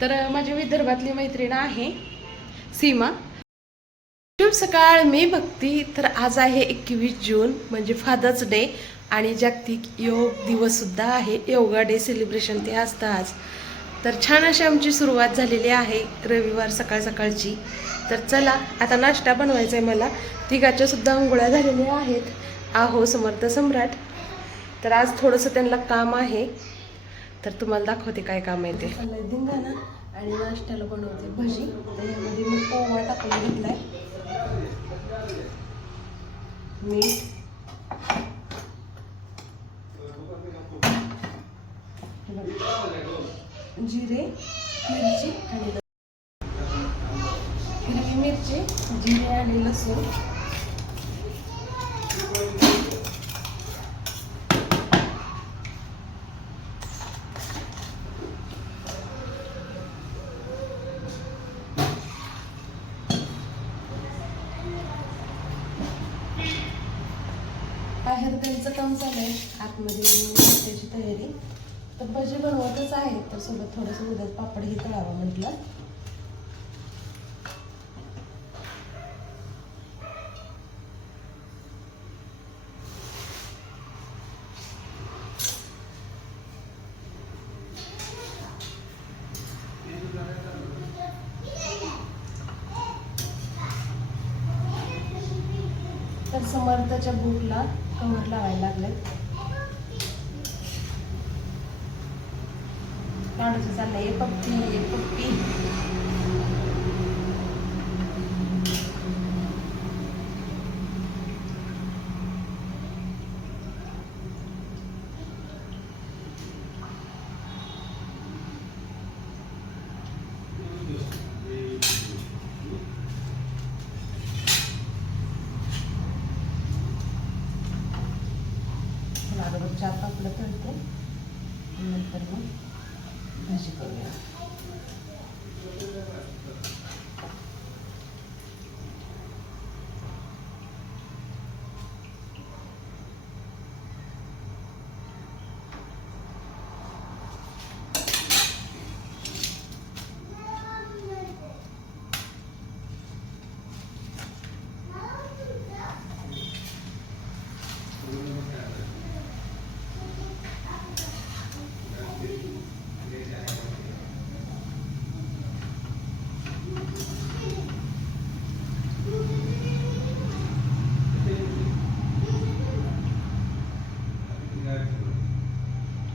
तर माझी विदर्भातली मैत्रीण आहे सीमा. शुभ सकाळ, मी भक्ती. तर आज आहे 21 जून म्हणजे फादर्स डे आणि जागतिक योग दिवस सुद्धा आहे. योगा डे सेलिब्रेशन ते असतं आज. तर छान अशी आमची सुरुवात झालेली आहे रविवार सकाळ सकाळची. तर चला आता नाश्ता बनवायचा आहे मला. तिघाच्या सुद्धा अंघोळ्या झालेल्या आहेत. आहो समर्थ सम्राट. तर आज थोडंसं त्यांना काम आहे, तर तुम्हाला दाखवते काय काम आहे ते. धिंगाणा आणि नाश्त्याला बनवते भजी. त्याच्यामध्ये मी ओवा टाकून घेतलाय, मीठ, जिरे, मिरची आणि हिरवी मिरची, जिरे आणि लसूण. बाहेर त्यांचं काम चालू आहे, आतमध्ये नाश्त्याची तयारी. तर भजी बनवतच आहे, तर सोबत थोडंसं उद्यात पापड ही तळावं म्हटलं. तर समर्थाच्या बुकला कव्हर लावायला लागले. लाडूचं चाललंय पप्पी पप्पी. चार पापड तळते, नंतर मग भाजी करूया.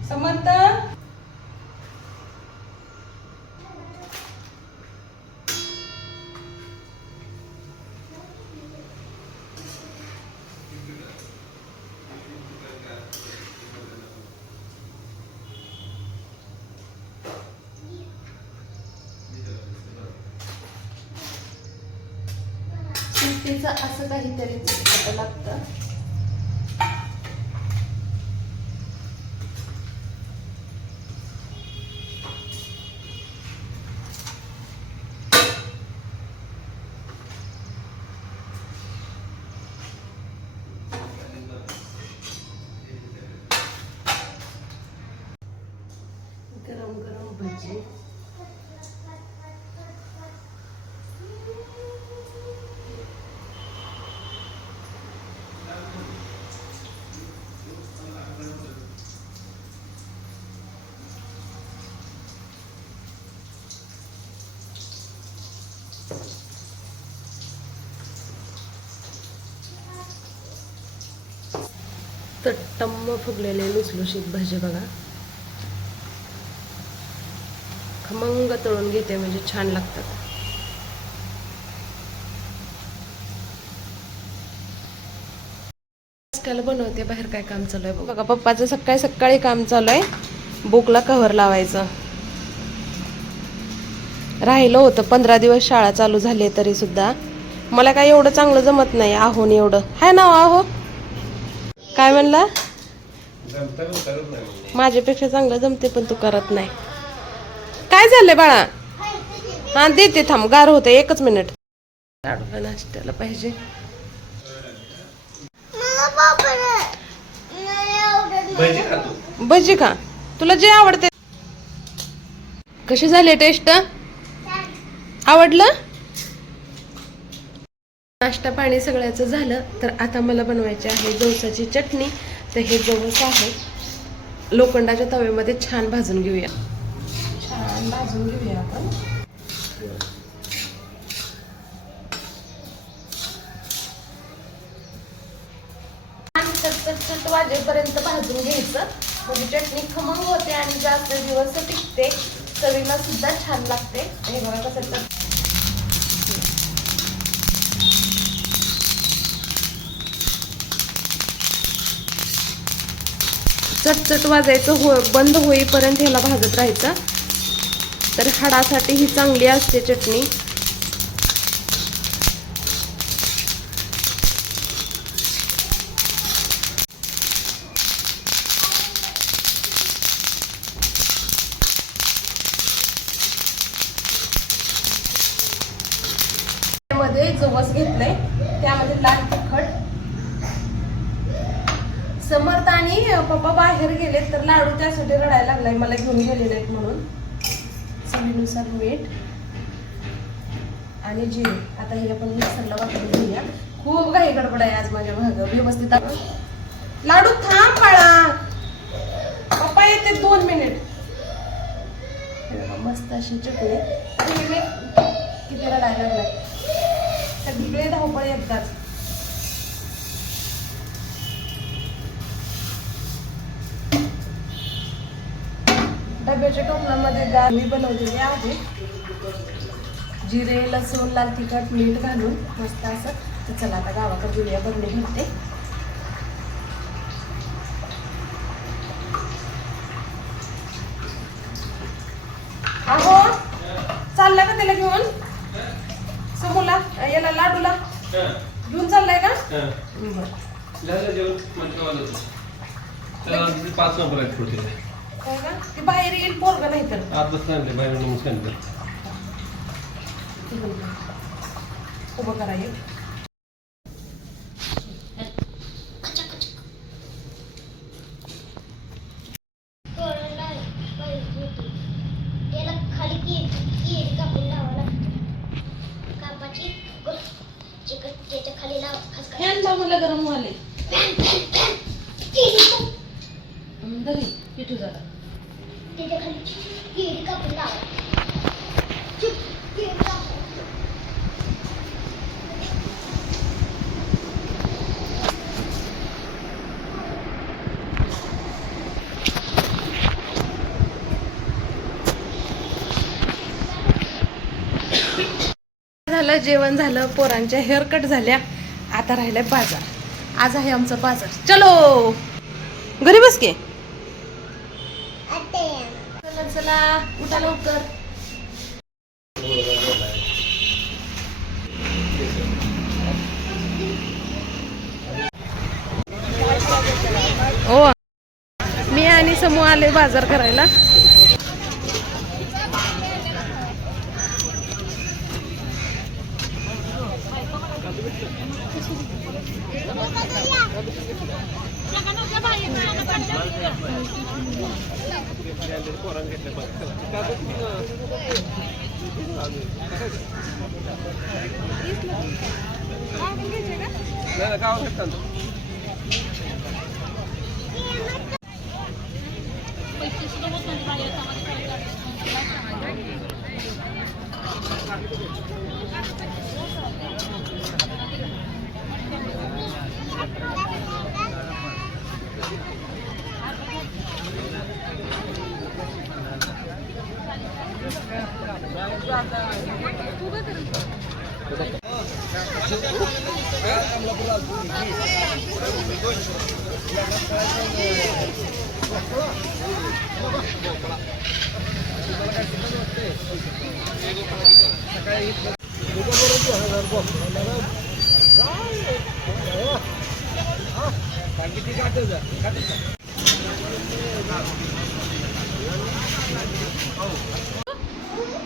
समर्थ सुट्टीचं असं काहीतरी लागतं. गरम गरम भजी. तर टम्म फुगलेले लुसलुशीत भजी बघा. खमंग तळून घेते म्हणजे छान लागतात. नाश्त्याला बनवते. बाहेर काय काम चालू आहे बघा. पप्पाचं सकाळी सकाळी काम चालू आहे, बुकला कव्हर लावायचं. राहिलं होतं, 15 दिवस शाळा चालू झाली तरी सुद्धा मला काय एवढं चांगलं जमत नाही. आहोन एवढं हाय ना आहो. काय म्हणला? माझ्यापेक्षा चांगलं जमते पण तू करत नाही. काय झालंय बाळा? हा देते, थांब, गार होतं, एकच मिनिट. लाडू नाश्त्याला पाहिजे. भजी खा, तुला जे आवडते. कशी झाली टेस्ट? आवडलं? नाश्ता पाणी सगळ्याचं झालं. तर आता मला बनवायची आहे जवसाची चटणी. तर हे जवस आहे लोखंडाच्या तव्यामध्ये छान भाजून घेऊया. छान भाजून घेऊया आपण. चटचट वाजेपर्यंत भाजून घ्यायचं. म्हणजे चटणी खमंग होते आणि जास्त दिवस टिकते. चवीला सुद्धा छान लागते. हे बघा कसं चटचट वाजायचं बंद होईपर्यंत ह्याला भाजत राहायचं. तर हाडासाठी ही चांगली असते चटणी. मध्ये जवस घेतलंय, त्यामध्ये लाल तिखट. समर्थ आणि पप्पा बाहेर गेले तर लाडू त्यासाठी रडायला लागलाय, मला घेऊन गेलेले आहेत म्हणून. चवीनुसार मीठ आणि जिरे. आता हे आपण मिक्सरला वापरून घेऊया. खूप घाई गडबड आहे आज माझ्या भाग. व्यवस्थित लाडू थांब बाळा, पप्पा येते 2 मिनिट. मस्त अशी चटणी. किती रडायला लागलाय, सगळे धावपळ एकदाच. डब्याच्या टोपणामध्ये डाळ मी बनवलेली आहे. जिरे, लसूण, लाल तिखट, मीठ घालून मस्त असं. तर चला आता गावाकडे जुळ्या बनले घेते. अहो चालला का त्याला घेऊन? समोला याला लाडूला घेऊन चाललाय का? ते बाहेर येईल पोरग नाही तर उभं करा. फॅन लावून गरम व्हाले तरी पिठू झाला. झालं जेवण झालं, पोरांच्या हेअरकट झाल्या. आता राहिलाय बाजार. आज आहे आमचा बाजार. चलो घरी बस के. चला चला उठा लवकर. ओ मी आणि समूह आले बाजार करायला.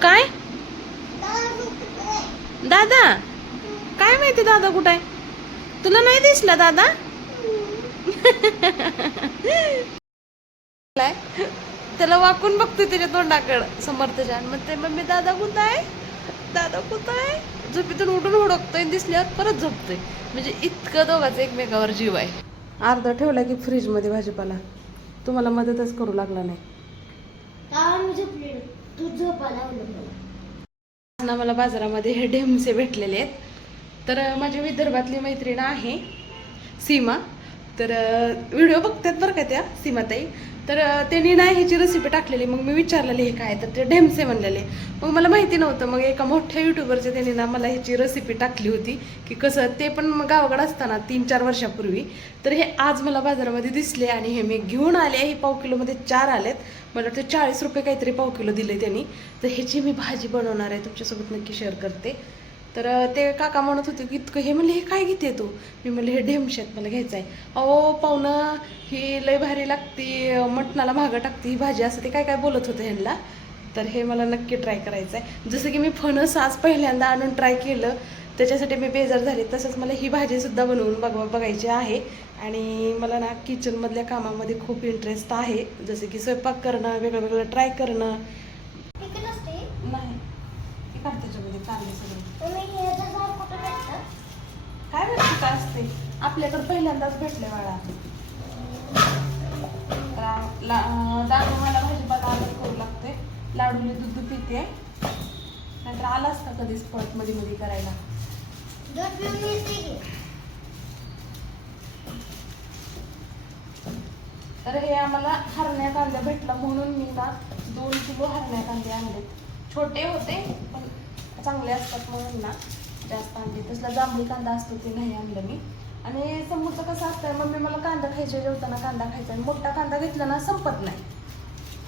काय दादा? काय माहिती दादा कुठे आहे? तुला नाही दिसला दादा? त्याला वाकून बघतोय त्याच्या तोंडाकडं समर्थच्या मग ते मम्मी दादा कुठं आहे, दादा कुठं आहे. झोपेतून उठून हुडकतोय, दिसल्यावर परत झोपतोय. म्हणजे इतकं दोघांचं एकमेकावर जीव आहे. अर्धा ठेवला की फ्रीजमध्ये भाजीपाला, तुम्हाला मदतच करू लागला नाही. ना मला बाजारामध्ये हे ढेमसे भेटलेले आहेत. तर माझ्या विदर्भातली मैत्रीण आहे सीमा, तर व्हिडिओ बघतात बरं का त्या सीमाताई. तर त्यांनी नाही ह्याची रेसिपी टाकलेली. मग मी विचारलेली हे काय, तर ते ढेमसे म्हणलेले. मग मला माहिती नव्हतं. मग एका मोठ्या युट्यूबरच्या त्यांनी ना मला ह्याची रेसिपी टाकली होती की कसं, ते पण गावाकडे असताना 3-4 वर्षापूर्वी. तर हे आज मला बाजारामध्ये दिसले आणि हे मी घेऊन आले. हे पाव किलोमध्ये 4 आलेत. मला वाटतं 40 रुपये काहीतरी पाव किलो दिले त्यांनी. तर ह्याची मी भाजी बनवणार आहे, तुमच्यासोबत नक्की शेअर करते. तर ते काका म्हणत होते की इतकं, हे म्हणले हे काय घेते तू. मी म्हणले हे ढेमशेत मला घ्यायचं आहे. अहो पाहुणं ही लय भारी लागते, मटणाला महागं टाकते ही भाजी, असं ते काय काय बोलत होतं ह्यांना. तर हे मला नक्की ट्राय करायचं आहे. जसं की मी फणस आज पहिल्यांदा आणून ट्राय केलं, त्याच्यासाठी मी बेजार झाले, तसंच मला ही भाजीसुद्धा बनवून बघायची आहे. आणि मला ना किचनमधल्या कामामध्ये खूप इंटरेस्ट आहे, जसं की स्वयंपाक करणं, वेगळं वेगळं ट्राय करणं. नाही ते काय त्याच्यामध्ये कांदे सगळे काय भेटते का असते, आपल्याकडे पहिल्यांदाच भेटले बाळा. दादा मला भाजीपाला आलं करू लागते, लाडूला दूध पिते, नाहीतर आला असता कधीच पळत मध्ये मध्ये करायला. तर हे आम्हाला हरण्या कांदा भेटला म्हणून मी ना 2 किलो हरण्या कांदे आणलेत. छोटे होते पण चांगले असतात म्हणून ना जास्त आणले. तसला जांभळी कांदा असतो ते नाही आणलं मी. आणि समोरचं कसं असतं, मम्मी मला कांदा खायचा, जेवताना कांदा खायचा, आणि मोठा कांदा घेतला ना संपत नाही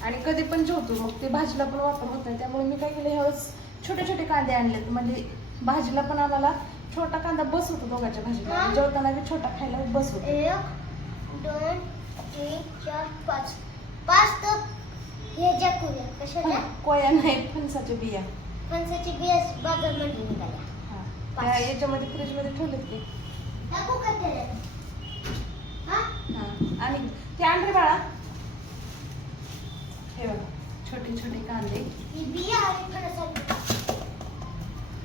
आणि कधी पण जेवतो, मग ते भाजीला पण वापर होत नाही. त्यामुळे मी काय केलं, ह्यावेळेस छोटे छोटे कांदे आणलेत, म्हणजे भाजीला पण आम्हाला छोटा कांदा बस होतो दोघांच्या भाजीला, जेवताना बी छोटा खायला बस होतो. 1 2 3 4 5 5 तर हे ज्या कुऱ्या कशाला कोया नाही, फणसाच्या बिया. फणसाची बिया बाजारमध्ये निघाल्या. त्या याच्यामध्ये फ्रीजमध्ये ठेवलेत की. टाकू का त्याला? आणि ते आणले बाळा, हे बघा छोटे छोटे कांदे. ही बिया आणि फणसाची.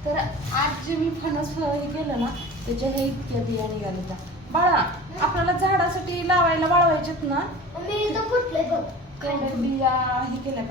तर आज जे मी फणस हे केलं ना, त्याच्या हे इतक्या बिया निघाल्या. बाळा आपल्याला झाडासाठी लावायला वाळवायचेत ना, मी इथं फुटले बघ. तेवढ्या बिया हे केल्या